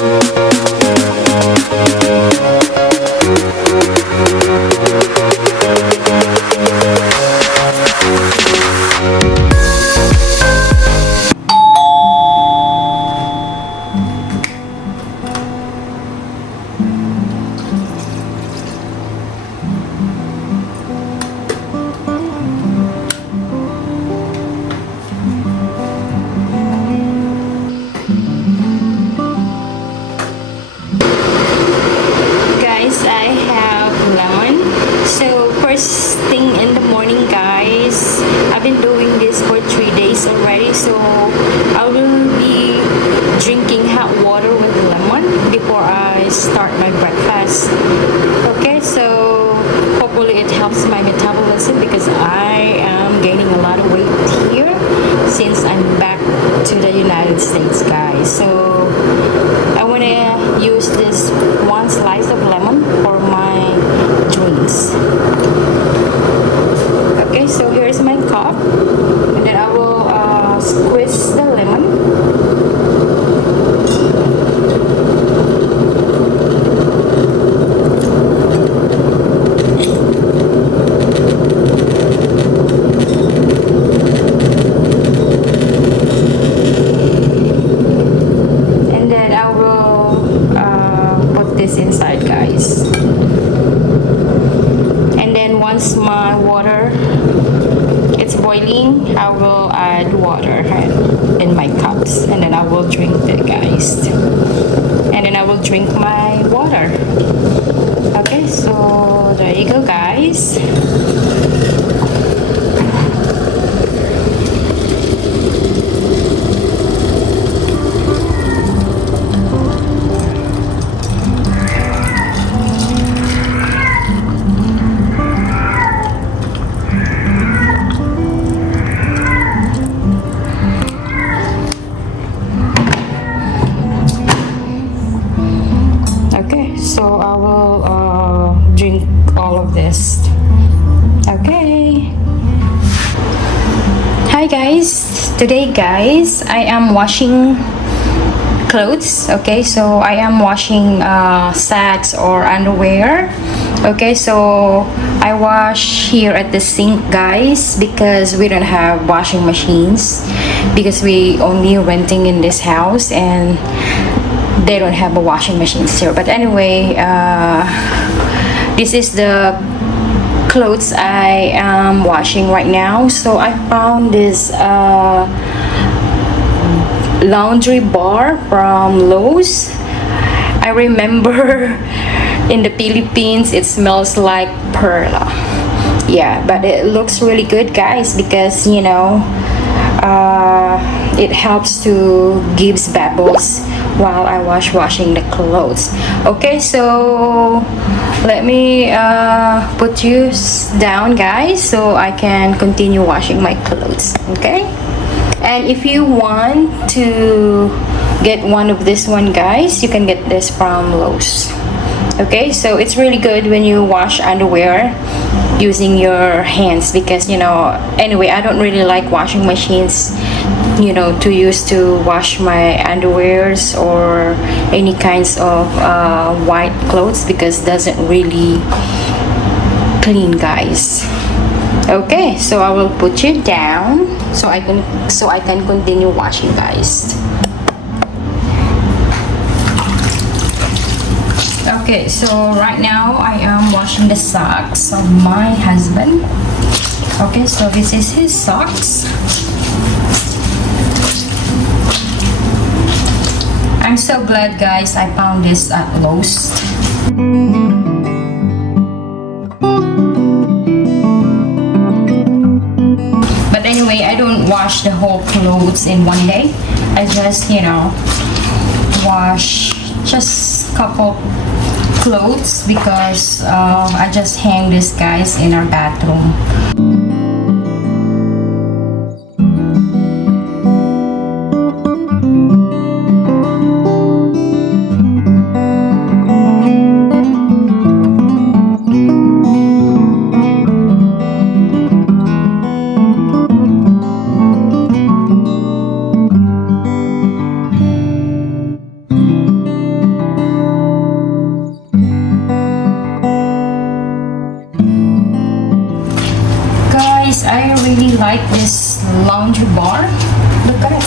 Guys, I have lemon. So first thing in the morning, guys, I've been doing this for 3 days already. So I will be drinking hot water with lemon before I start my breakfast. Okay, so hopefully it helps my metabolism because I am gaining a lot of weight here since I'm back to the United States, guys. So I want to use this one slice of lemon for my drinks. Okay, so here's my cup, and then I will squeeze the lemon. And then I will put this inside, guys. And then once my water it's boiling, I will add water in my cups, and then I will drink it, guys. And then I will drink my water. Okay, so there you go, guys. Okay, so I will drink all of this. Okay. Hi guys. Today, guys, I am washing clothes. Okay, so I am washing socks or underwear. Okay, so I wash here at the sink, guys, because we don't have washing machines because we only renting in this house and they don't have a washing machine here. But anyway, this is the clothes I am washing right now. So I found this laundry bar from Lowe's. I remember in the Philippines it smells like perla. Yeah, but it looks really good, guys, because you know it helps to gives bubbles while I washing the clothes. Okay, so let me put you down, guys, so I can continue washing my clothes. Okay, and if you want to get one of this one, guys, you can get this from Lowe's. Okay, so it's really good when you wash underwear using your hands because you know, anyway, I don't really like washing machines, you know, to use to wash my underwears or any kinds of white clothes because it doesn't really clean, guys. Okay, so I will put you down so I can continue washing, guys. Okay, so right now I am washing the socks of my husband. Okay, so this is his socks. I'm so glad, guys, I found this at Lowe's. But anyway, I don't wash the whole clothes in one day. I just, you know, wash just couple clothes because I just hang these guys in our bathroom. like this laundry bar. Look at it.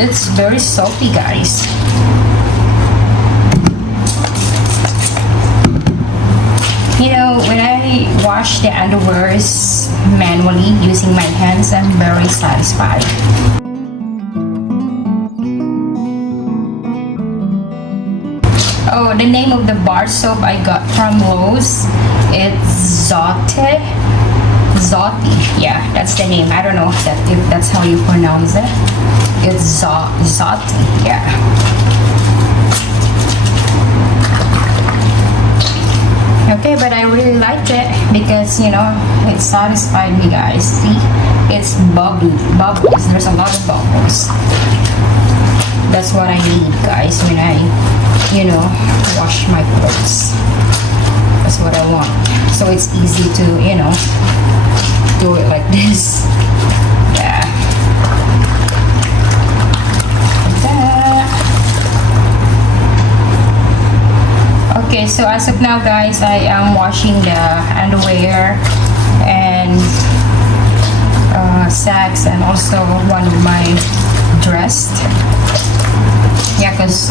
It's very soapy, guys. You know, when I wash the underwears manually using my hands, I'm very satisfied. Oh, the name of the bar soap I got from Lowe's, it's Zote. Yeah, that's the name. I don't know if that's how you pronounce it. It's Zote, yeah. Okay, but I really liked it because, you know, it satisfied me, guys. See, it's bubbles. There's a lot of bubbles. That's what I need, guys, when I, you know, wash my clothes. That's what I want. So it's easy to, you know, do it like this. Yeah. Like that. Okay, so as of now, guys, I am washing the underwear and sacks and also one of my dress. Yeah, because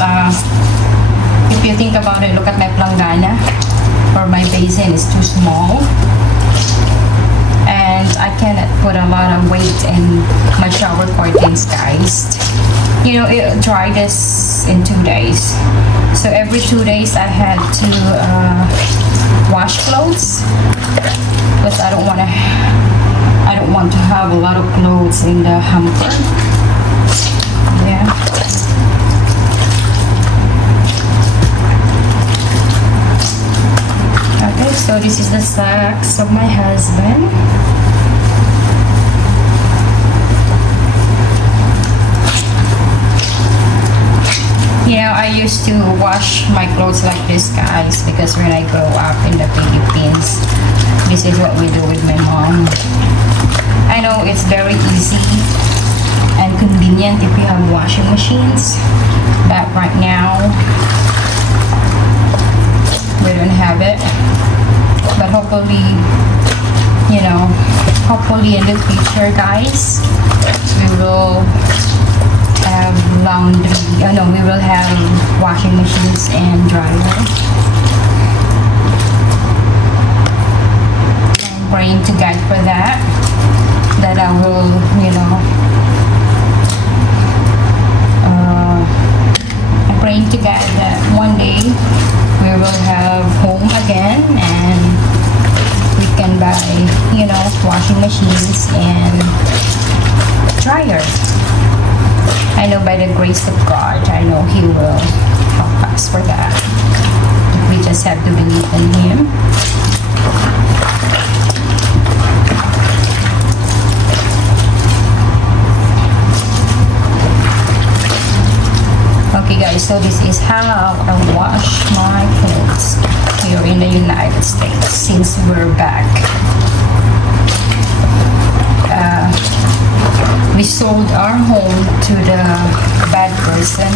if you think about it, look at my planggana or my basin is too small. And I cannot put a lot of weight in my shower curtains, guys. You know, it dry this in 2 days. So every 2 days I had to wash clothes because I don't want to have a lot of clothes in the hamper. Yeah. Okay, so this is the socks of my husband. You know, I used to wash my clothes like this, guys, because when I grew up in the Philippines, this is what we do with my mom. I know it's very easy and convenient if you have washing machines, but right now we don't have it. But hopefully, you know, hopefully in the future, guys, we will have laundry. We will have washing machines and dryer. I'm praying to God for that. That I will, you know, I'm praying to God that one day we will have home again and we can buy, you know, washing machines and dryer. I know by the grace of God, I know He will help us for that. We just have to believe in Him. Okay guys, so this is how I wash my clothes here in the United States since we're back. We sold our home to the bad person.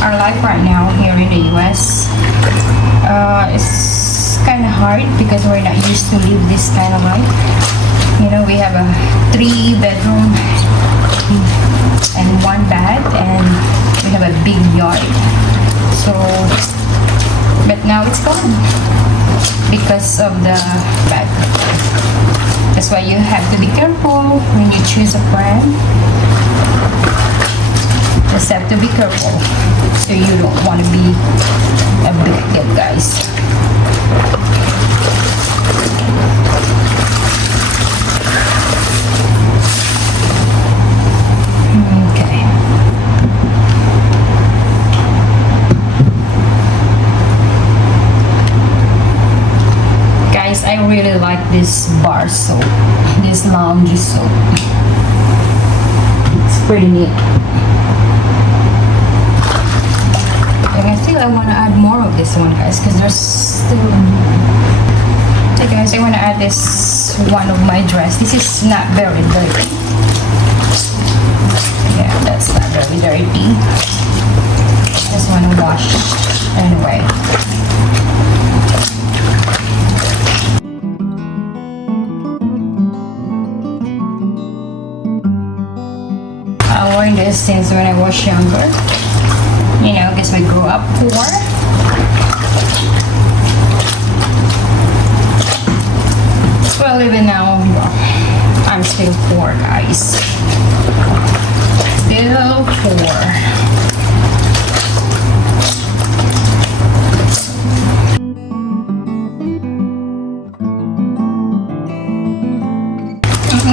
Our life right now here in the US is kind of hard because we're not used to live this kind of life. You know, we have a 3-bedroom and 1 bath, and we have a big yard. So, but now it's gone because of the bad. That's why you have to be careful when you choose a friend. Just have to be careful so you don't want to be abducted, guys. Okay. Guys, I really like this bar soap, this laundry soap. It's pretty neat. And I think I want to add more of this one, guys, because there's still Okay guys, I want to add this one of my dress. This is not very dirty. Yeah, that's not very dirty. Just want to wash anyway. I wore this since when I was younger. You know, because we grew up poor. Well, even now, I'm still poor, guys. Still poor.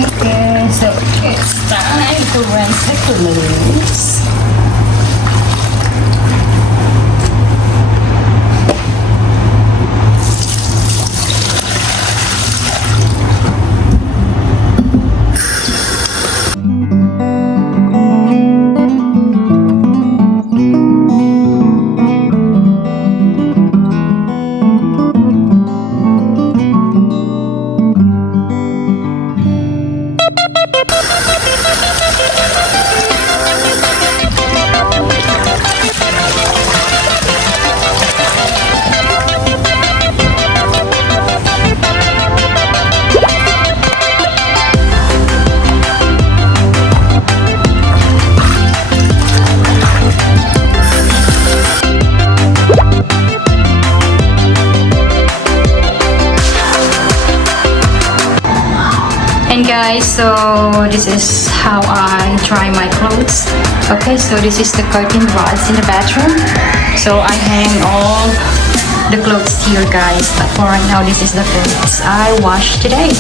Okay, so it's time to rinse the clothes. And guys, so this is how I dry my clothes. Okay, so this is the curtain rods in the bathroom. So I hang all the clothes here, guys. But for right now, this is the clothes I washed today.